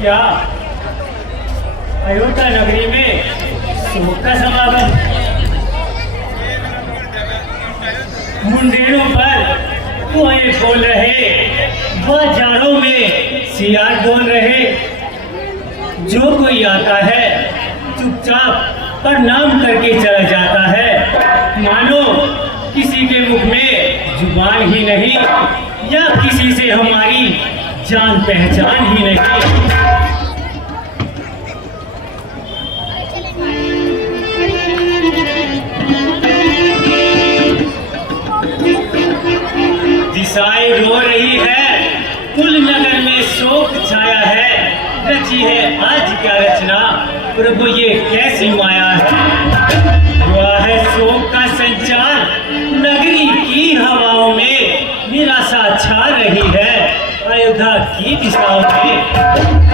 क्या अयोध्या नगरी में शोक का समागम? मुंडेरों पर कुएं खोल रहे, बाजारों में सियार डोल रहे। जो कोई आता है चुपचाप प्रणाम करके चला जाता है, मानो किसी के मुख में जुबान ही नहीं या किसी से हमारी जान पहचान ही नहीं। दिशाएं रो रही है, कुल नगर में शोक छाया है। रची है आज क्या रचना, प्रभु ये कैसी माया है। हुआ है शोक का संचार, नगरी की हवाओं में निराशा छा रही है अयोध्या की दिशाओं में।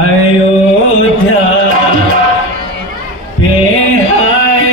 अयोध्या पे हाय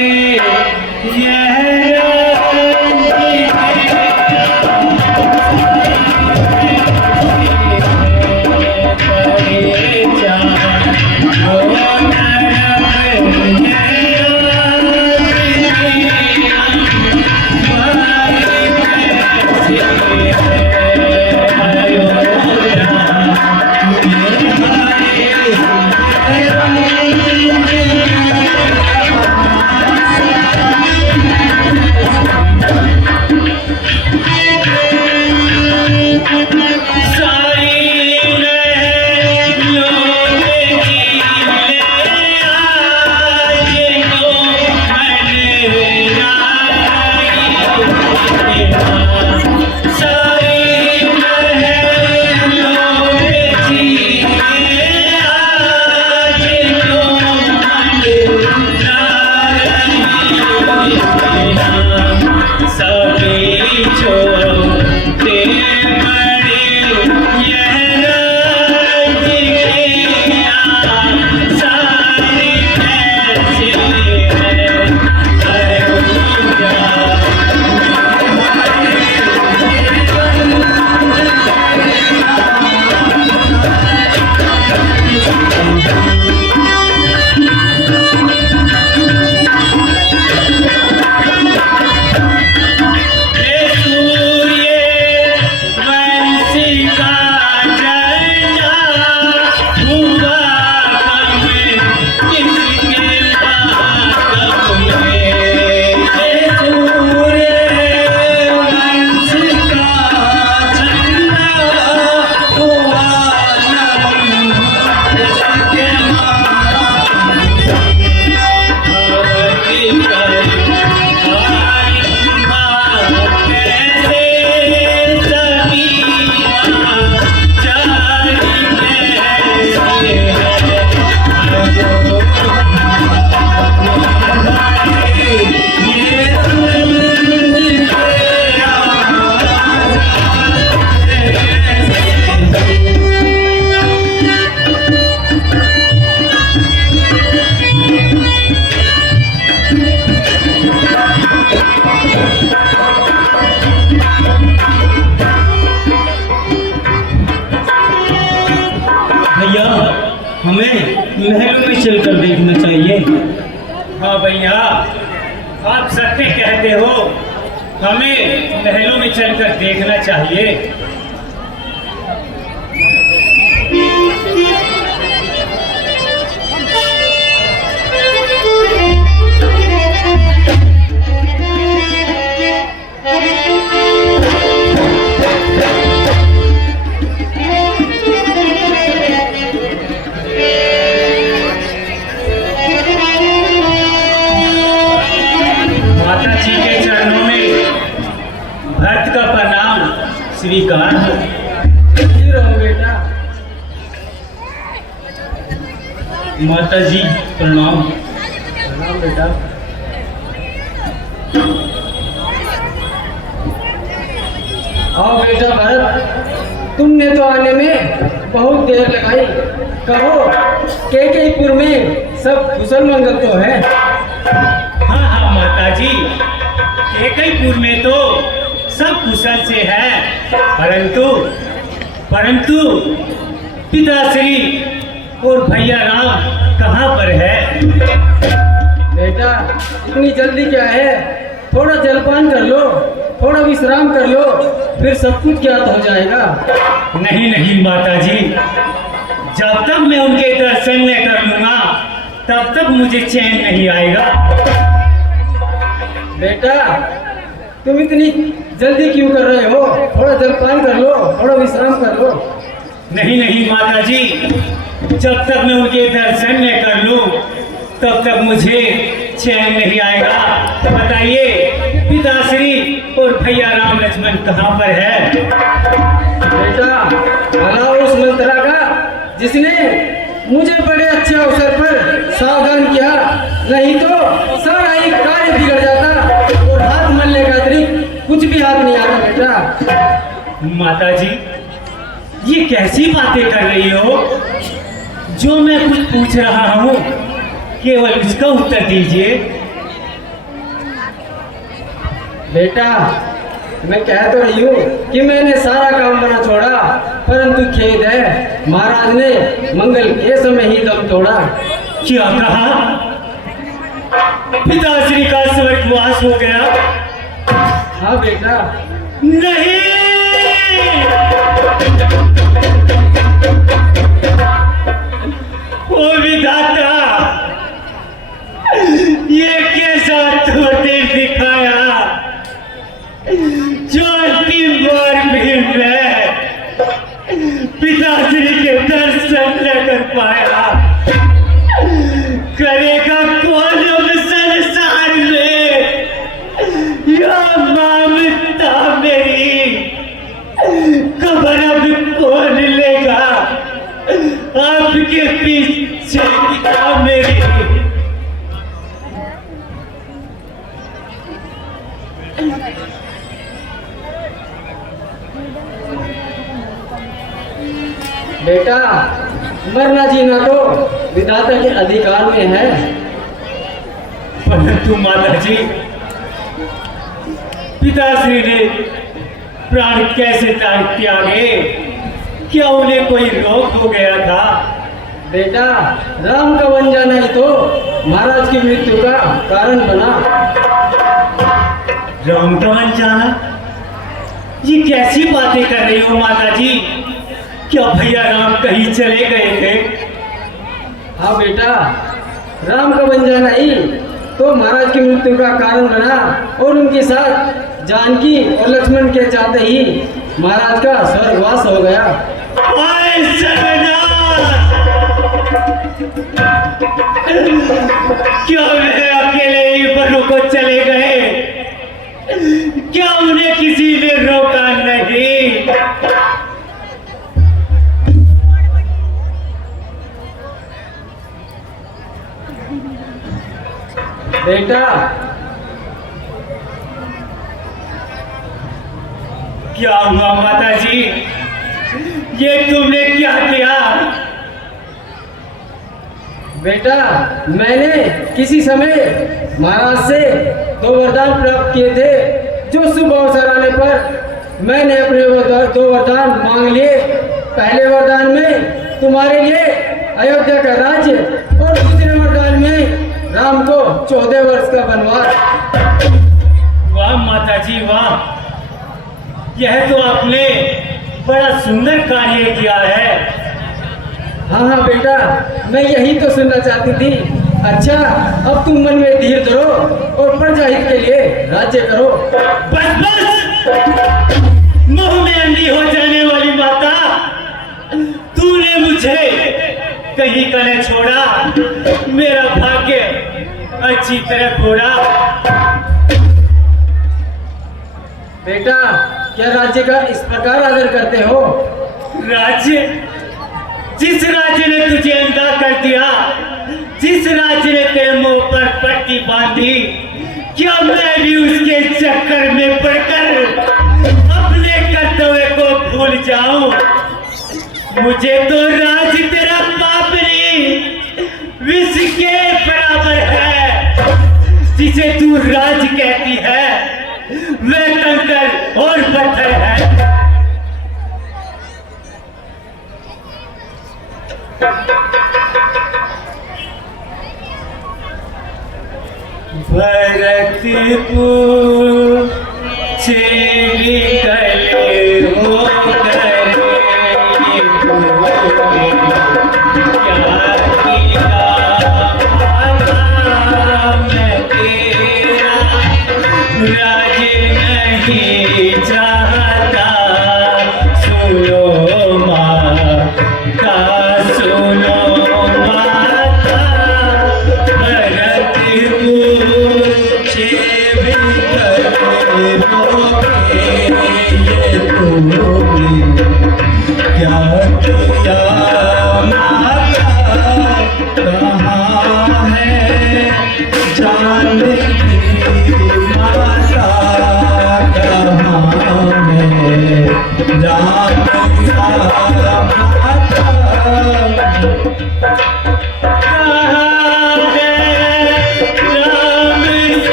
यह हमें महलों में चलकर देखना चाहिए। हाँ भैया, आप सत्य कहते हो, हमें महलों में चलकर देखना चाहिए। भक्त का प्रणाम स्वीकार हो। बेटा माता जी प्रणाम। प्रणाम बेटा। आओ बेटा भरत, तुमने तो आने में बहुत देर लगाई। कहो केकईपुर में सब कुशल मंगल तो है? हाँ हाँ माता पिताजी, केकईपुर में तो सब कुशल से है, परंतु पिताश्री और भैया राम कहाँ पर है? बेटा इतनी जल्दी क्या है, थोड़ा जलपान कर लो, थोड़ा विश्राम कर लो, फिर सब कुछ ज्ञात हो जाएगा। नहीं माताजी, जब तक मैं उनके दर्शन न कर लूंगा तब तक मुझे चैन नहीं आएगा। बेटा तुम इतनी जल्दी क्यों कर रहे हो, थोड़ा जलपान कर लो, थोड़ा विश्राम कर लो। नहीं माताजी, जब तक मैं उनके दर्शन न कर लूं तब तक मुझे चैन नहीं आएगा। बताइए पिताश्री और भैया राम लक्ष्मण कहाँ पर है? बेटा भला उस मंत्रा का जिसने मुझे बड़े अच्छे अवसर पर सावधान किया, नहीं तो सारा ही कार्य बिगड़ जाता और हाथ मलने का अतिरिक्त कुछ भी हाथ नहीं आता। बेटा माताजी, ये कैसी बातें कर रही हो? जो मैं कुछ पूछ रहा हूँ केवल इसका उत्तर दीजिए। बेटा मैं कह तो रही हूँ कि मैंने सारा काम बना छोड़ा, परंतु खेद है महाराज ने मंगल के समय ही दम तोड़ा। क्या कहा? पिताश्री का स्वर्गवास हो गया? हाँ बेटा। नहीं, ओ विधाता, ये कैसा तोते दिखाया जो अंतिम बार भीड़ में पिताश्री के दर्शन न कर पाया। करेगा कौन अब संसार में या ममता मेरी, खबर अब कौन लेगा आपके पीछे पिता मेरी। बेटा मरना जीना तो विधाता के अधिकार में है। परंतु माताजी, पिताश्री ने प्राण कैसे त्यागे? क्या उन्हें कोई रोग हो गया था? बेटा राम का बन जाना ही तो महाराज की मृत्यु का कारण बना। राम का बन जाना? ये कैसी बातें कर रही हो माताजी? क्या भैया राम कहीं चले गए थे? हाँ बेटा, राम का बन जाना ही तो महाराज की मृत्यु का कारण बना और उनके साथ जानकी और लक्ष्मण के जाते ही महाराज का स्वर्गवास हो गया। आए सर्वनाश! क्या वे अकेले ही बनो को चले गए? क्या उन्हें किसी ने रोका नहीं? बेटा क्या हुआ माताजी? ये तुमने क्या किया? बेटा मैंने किसी समय महाराज से 2 वरदान प्राप्त किए थे, जो शुभ अवसर आने पर मैंने अपने वो 2 वरदान मांग लिए। पहले वरदान में तुम्हारे लिए अयोध्या का राज्य और दूसरे वरदान में राम को 14 वर्ष का वनवास। वाह माताजी वाह, यह तो आपने बड़ा सुंदर कार्य किया है। हाँ बेटा, मैं यही तो सुनना चाहती थी। अच्छा अब तुम मन में धीर धरो और प्रजा हित के लिए राज्य करो। बस मुंह में अंधी हो जाने वाली माता, तूने मुझे कहीं का न छोड़ा, मेरा भाग्य अच्छी तरह फोड़ा। बेटा क्या राज्य का इस प्रकार आदर करते हो? राज्य? जिस राज्य ने तुझे अंधा कर दिया, जिस राज्य ने तेरे मुंह पर पट्टी बांधी, क्या मैं भी उसके चक्कर में पड़कर अपने कर्तव्य को भूल जाऊं? मुझे तो राज तेरा पाप नहीं, विष के बराबर है। जिसे तू राज कहती है वह कंकर और पत्थर है। भरतपुर चेरी गले हो कर राज नहीं चाहता, सुनो माता सुनो माता, भरतपुर चेरी गले हो ये तुमने क्या किया माता, कहाँ है जानकी माता, कहाँ है जानकी माता,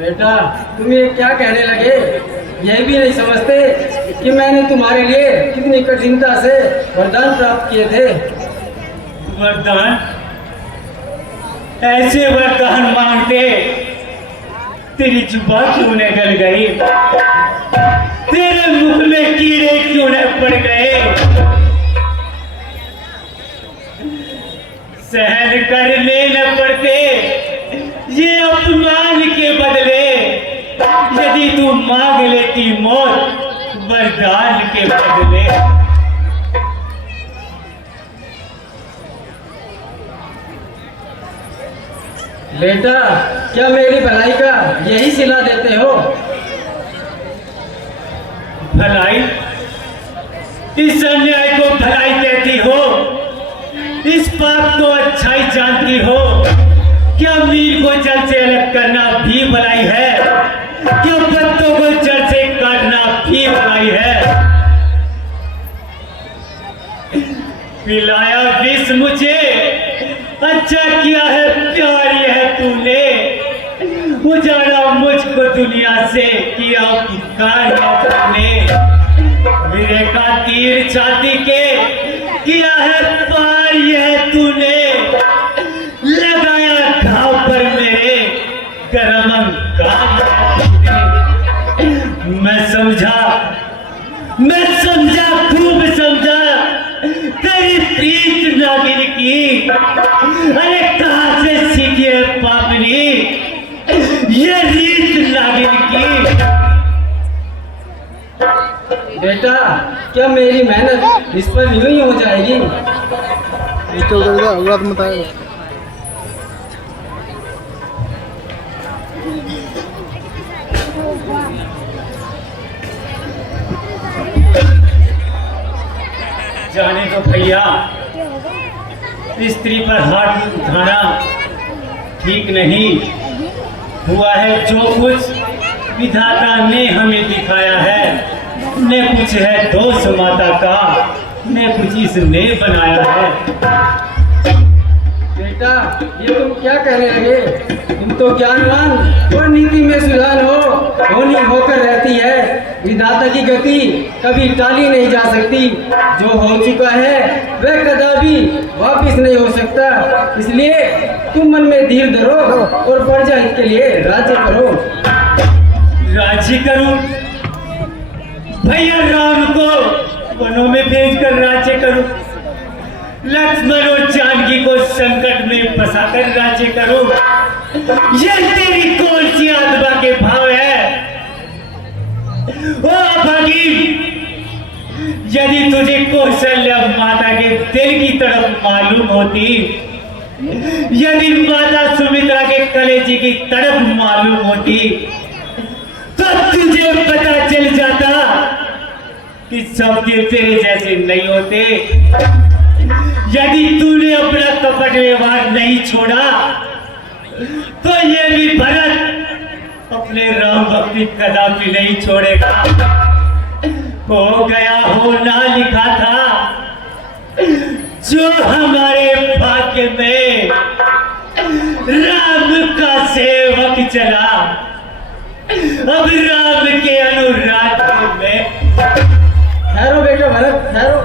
बेटा तुम ये क्या कहने लगे? यह भी नहीं समझते कि मैंने तुम्हारे लिए कितनी कठिनता से वरदान प्राप्त किए थे। वरदान? ऐसे वरदान मांगते तेरी जुबान क्यों न गल गई, तेरे मुख में कीड़े क्यों न पड़ गए? सहन करने न पड़ते ये अपमान के बदले, यदि तू मांग लेती मौत वरदान के बदले। बेटा क्या मेरी भलाई का यही सिला देते हो? भलाई? इस अन्याय को भलाई कहती हो? इस पाप को अच्छाई जानती हो? क्या मीर को जल से अलग करना भी भलाई है? क्या पत्तों को जल से काटना भी भलाई है? पिलाया विष मुझे, अच्छा किया है प्यार है तूने, उजाड़ा मुझको दुनिया से, किया उपकार है तूने, मेरे का तीर छाती के किया है पार है तूने, लगाया घाव पर मेरे गरम अंगार। मैं समझा खूब समझा रीत नागिन की, अरे कहाँ से सीखी है पापनी ये रीत नागिन की। बेटा, क्या मेरी मेहनत इस पर यूं ही हो जाएगी? जाने दो भैया, स्त्री पर हाथ उठाना ठीक नहीं। हुआ है जो कुछ विधाता ने हमें दिखाया है, न कुछ है दोष माता का, न कुछ इसने बनाया है। बेटा, ये तुम क्या कहने लगे? तुम तो ज्ञानवान और नीति में सुधार होनी होकर रहती है। विधाता की गति कभी टाली नहीं जा सकती। जो हो चुका है वह कदापि वापिस नहीं हो सकता। इसलिए तुम मन में धीर धरो और प्रजा हित के लिए राज्य करो। राज्य करूं भैया? राम को वनों में भेजकर राज्य करूं? लक्ष्मण और जानकी को संकट में फंसाकर राज्य करूं? ये तेरी कौन सी आत्मा के भाव है? ओ अभागी, यदि तुझे कौशल्या माता के दिल की तरफ मालूम होती, यदि माता सुमित्रा के कलेजी की तरफ मालूम होती, तो तुझे पता चल जाता कि सब दिल तेरे जैसे नहीं होते। यदि तूने अपना कपट व्यवहार नहीं छोड़ा, तो ये भी भरत अपने राम भक्ति कदापि नहीं छोड़ेगा। हो गया होना लिखा था, जो हमारे भाग्य में राम का सेवक चला, अब राम के अनुराग में। ठहरो बेटा भरत, ठहरो।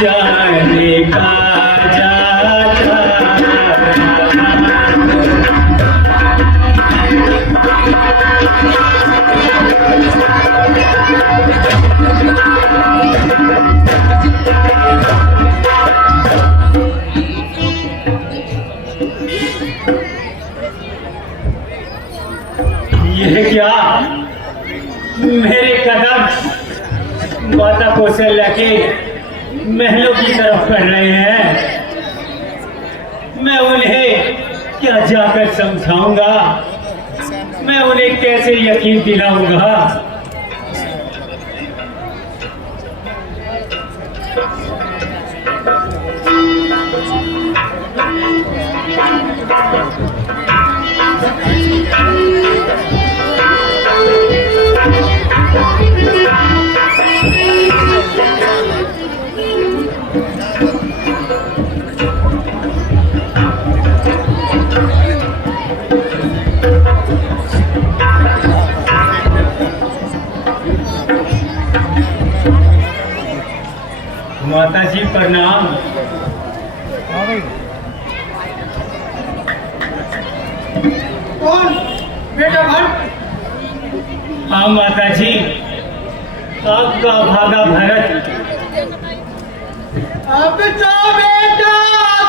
जाने का जाता। यह क्या? मेरे कदम माता कौशल्या के महलों की तरफ बढ़ रहे हैं। मैं उन्हें क्या जाकर समझाऊंगा? मैं उन्हें कैसे यकीन दिलाऊंगा? माता जी प्रणाम। कौन बेटा भट्ट? हाँ माता जी, आपका भागा भरत। अब तो बेटा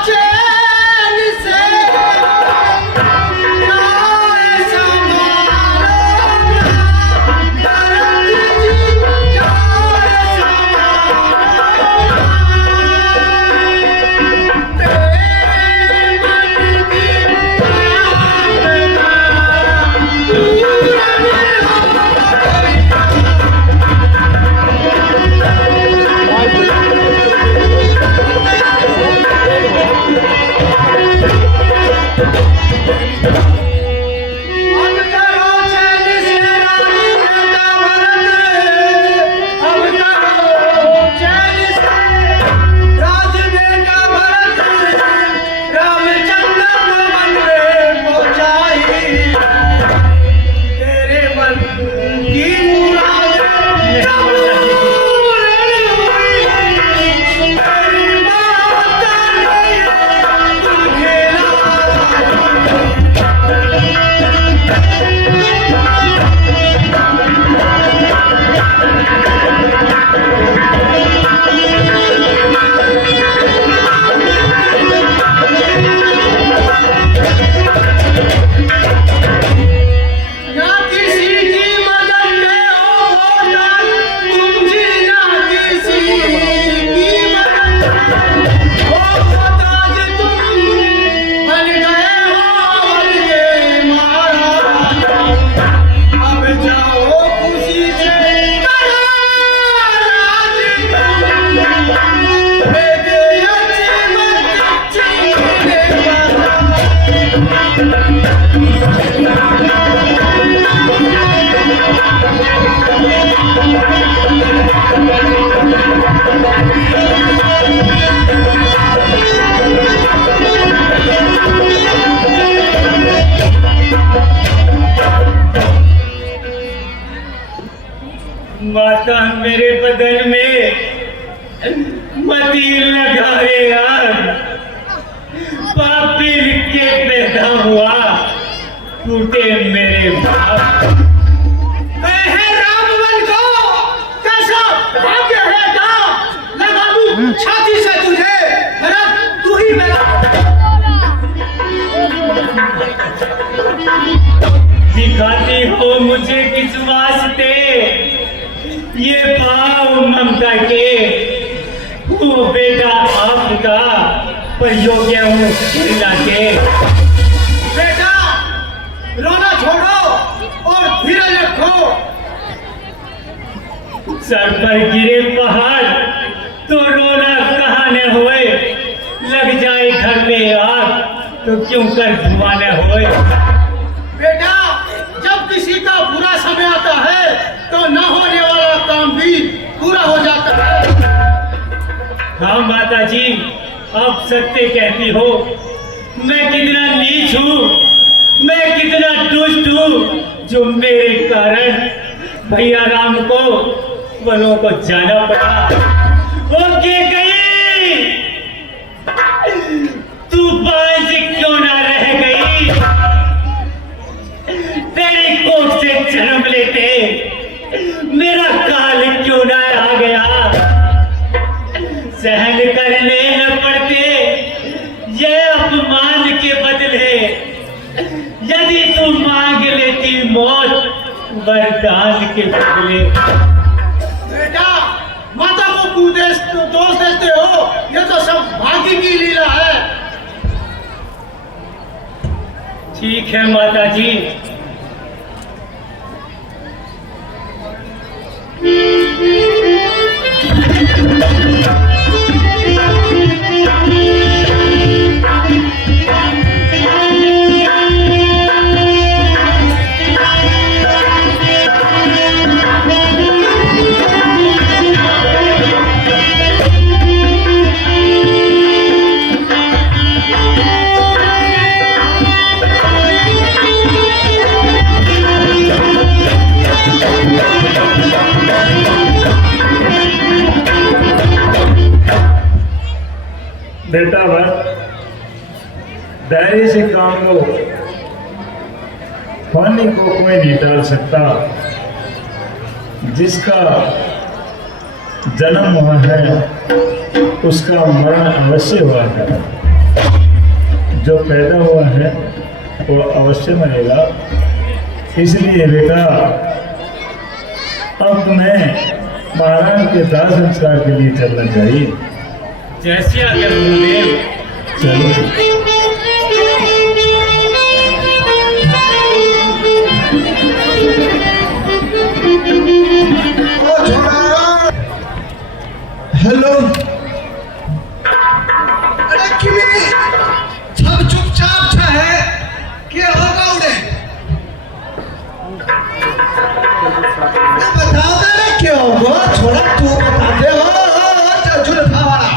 चैन से जाए संभालो, भरत जी जाए संभालो। तेरे मन की अब करो चैन से रानी बेटा भरत, अब करो चैन से राज बेटा भरत, रामचंद्र को मन में पहुंचाई, तेरे मन की मुराद पूरी हुई, तेरी माता ने खेला। ना किसी की मदद में हो भोजन, तुम जी ना किसी की मदद हो मोहताज तुम बन गए हो बन के महाराज। अब जाओ खुशी से करो राज तुम, बेटे अच्छी मत चीने माता मेरे बदन में मती लगावे यार, पापी के पैदा हुआ टूटे मेरे बाप। है रामवन को कैसा भाग्य है का लगा दूं छाती से तुझे, भरत तू ही मेरा। दिखाती हो मुझे किस वास्ते ये भाव ममता के, वो बेटा आपका पर योग्य हूँ खिला के। बेटा रोना छोड़ो और धीरज रखो। सर पर गिरे पहाड़ तो रोना कहाँ न होए, लग जाए घर में आग तो क्यों कर धुआं न होए। बेटा जब किसी का बुरा समय आता है तो न होने वाला काम भी पूरा हो जाता है। हाँ माता जी, आप सत्य कहती हो। मैं कितना नीच हूँ, मैं कितना दुष्ट हूँ, जो मेरे कारण भैया राम को वनों को जाना पड़ा। ओके गई तू बाज क्यों ना रह गई, तेरी कोख से जन्म लेते मेरा काल क्यों ना आ गया। सहन करने न पड़ते ये अपमान के बदले, यदि तू मांग लेती मौत वरदान के बदले। बेटा माता को क्यों दोष देते हो, ये तो सब भाग्य की लीला है। ठीक है माता जी। बेटा बस धैर्य से काम लो, पानी को कोई नहीं टाल सकता। जिसका जन्म हुआ है उसका मरण अवश्य हुआ है, जो पैदा हुआ है वो अवश्य मरेगा। इसलिए बेटा अब तुम्हें महाराज के दाह संस्कार के लिए चलना चाहिए। जैसे आज्ञा गुरुदेव। चलो। हेलो, अरे किमी सब चुपचाप छा है के होगा उड़े बताओ ना क्या होगा, छोड़ा तू बता दे। हो जुल्फा वाला,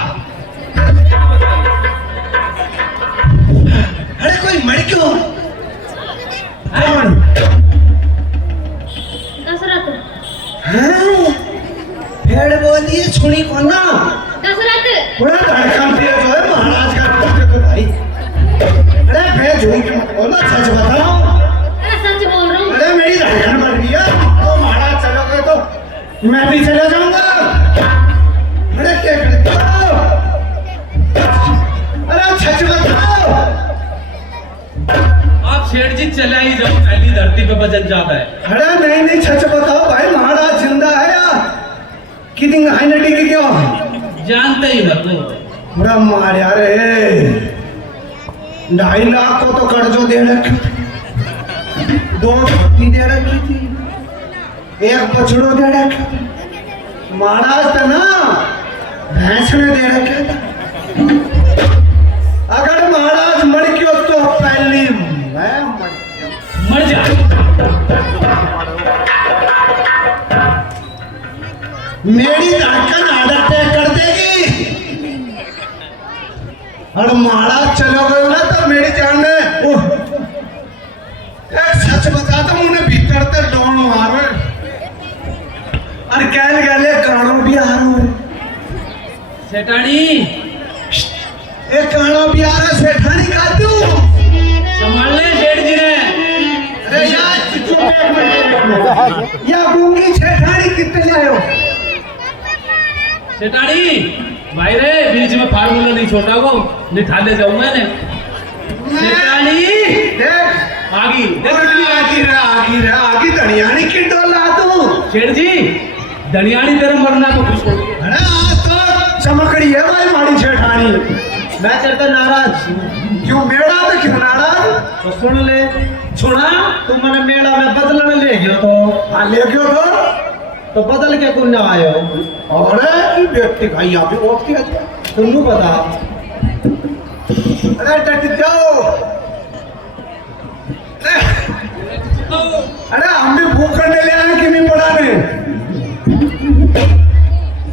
अरे कोई मर क्यों? कौन? दशरथ। भेड़ बोलिए सुनी को ना। दशरथ। पूरा धड़कन पे जो है महाराज का पुत्र को भाई। अरे भेड़ झूठ मत बोलो, सच बताओ। अरे सच बोल रहा हूँ। अरे मेरी धड़कन बढ़ रही है, तो महाराज चलोगे तो मैं भी चला जाऊंगा। अरे क्या करते हो? अरे सच बताओ। आप सेठ जी चले ही जाओ, पहली धरती पे वजन ज्यादा है। अरे नहीं सच बताओ भाई, महाराज जिंदा है या कितनी हाइनटी की क्यों? जानते ही मतलब पूरा मारे। अरे 2.5 लाख को तो कर्जो दे रखी, 2 धोती दे रखी थी, 1 बछड़ो दे रखा था। महाराज था ना भैंस ने दे रखे था। अगर महाराज मर गयो तो पहली मैं मर जा। मेरी धड़कन आदत तय कर देगी। और महाराज चलो गए ना तो मेरी जान में एक सच बताता हूँ, उन्हें भीतर तक डोन मारो और कैल गले कानो भी आ रहा। सेठानी एक कानो भी आ रहा, सेठानी का तू संभाल ले सेठ जी ने। अरे यार चुप एक मिनट, या गूंगी सेठानी कितने लाए हो? सेठानी भाई रे बीच में फार्मूला नहीं छोटा को निकाले जाऊंगा ने। सेठानी देख आगी आगी धनियानी की डोला तू। सेठ जी धनियानी तेरे मरना को खुश हो गई। अरे आज तो चमकड़ी है भाई मारी सेठानी। मैं चलता नाराज क्यों? मेड़ा तो क्यों नाराज? तो सुन ले। सुना? तू मैंने मेड़ा में बदला ले गयो तो। हाँ ले गयो तो बदल के तू ना आयो। अरे व्यक्ति भाई यहाँ पे वोट किया तुम बता। अरे डट जाओ। अरे हम भी भूख करने ले आए कि नहीं पढ़ाने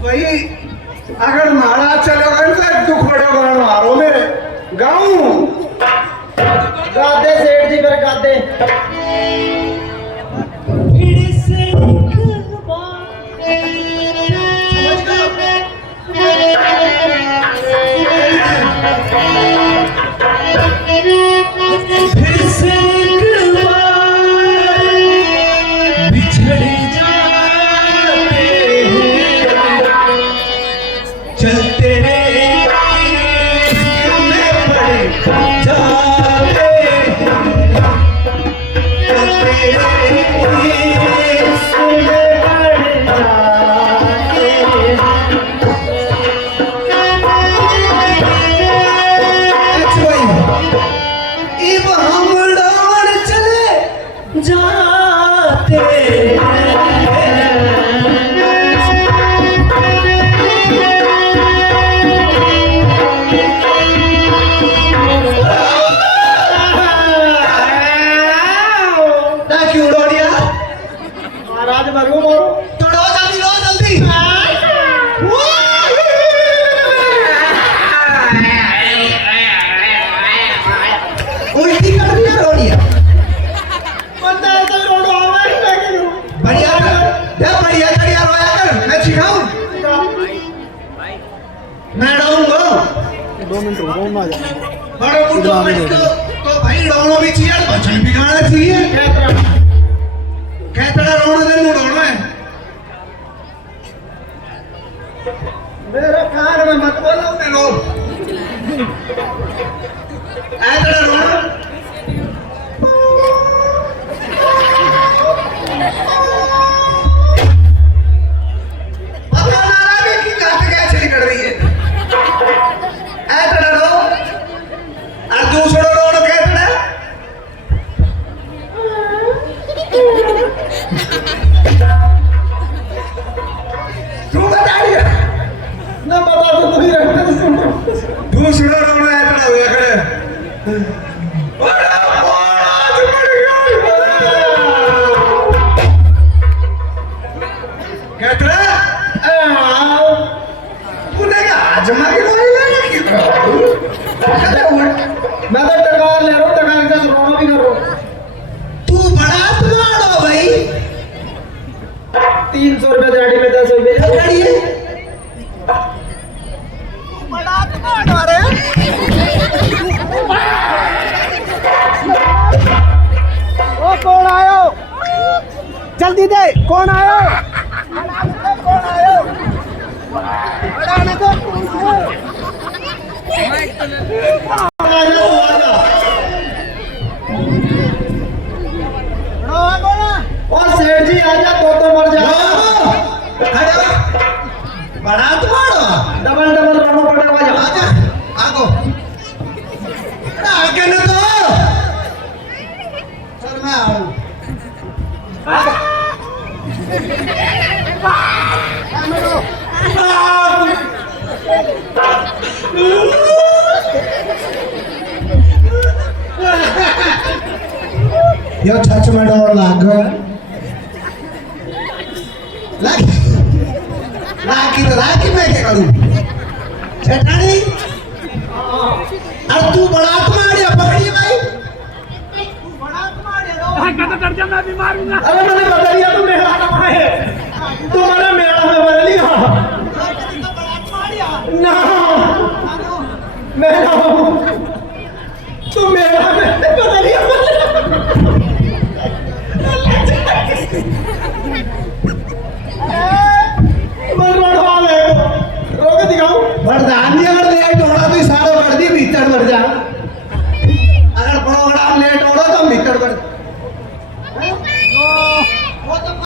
भाई। अगर महाराज चले गए तो एक दुख पड़ेगा मारो मेरे गाँव। गाते सेठ जी पर गाते। फिर से बिछड़ जाते चलते में पड़ जाते बड़े बुड्ढो तो भाई रोनो भी चाहिए बचन भी गाना चाहिए कहता रोनो दे नु रोनो है मेरे कान में मत बोलो मैं रो ऐसा रोनो पता ना लगे कि गात कैसे निकल रही है ऐसा रो और दूसरा रोनो कहता है तू बता दिया ना बता तो तू ही रखता है दूसरा रोनो ऐसा हुआ खड़े बड़ा आज मर गया कहता है तूने क्या आजमा के बोली लेना क्या हुआ मैं तो टकार ले रहा हूँ टकार के साथ रोना भी कर रहा हूँ तू बड़ा तुम्हारा हो भाई 300 रुपए गाड़ी में 10 रुपए गाड़ी है बड़ा तुम्हारा ओ कौन आयो जल्दी दे कौन आयो कौन आयो बड़ा ने तो और सेठ जी आजा तो मर जा बड़ा तुम्हारा डबल डबल रोनो पड़ेगा आजा आगो आगे न तो चल मैं आऊं यो छच में डोर लाग लागी मैं क्या करूं सेठानी अरे तू बड़ा तुम्हारी पकड़ी भाई तू बड़ा तुम्हारी रो डर जा मैं भी मारूंगा अरे मैंने बता दिया तू मेरा नाम है तू मैंने मेरा में बदल लिया ना मैं तू मेरा में बदल लिया बरदानिया अगर लेट होना तो सारा कर दी भीतर बढ़ जा अगर प्रोग्राम लेट हो रहा तो भीतर बढ़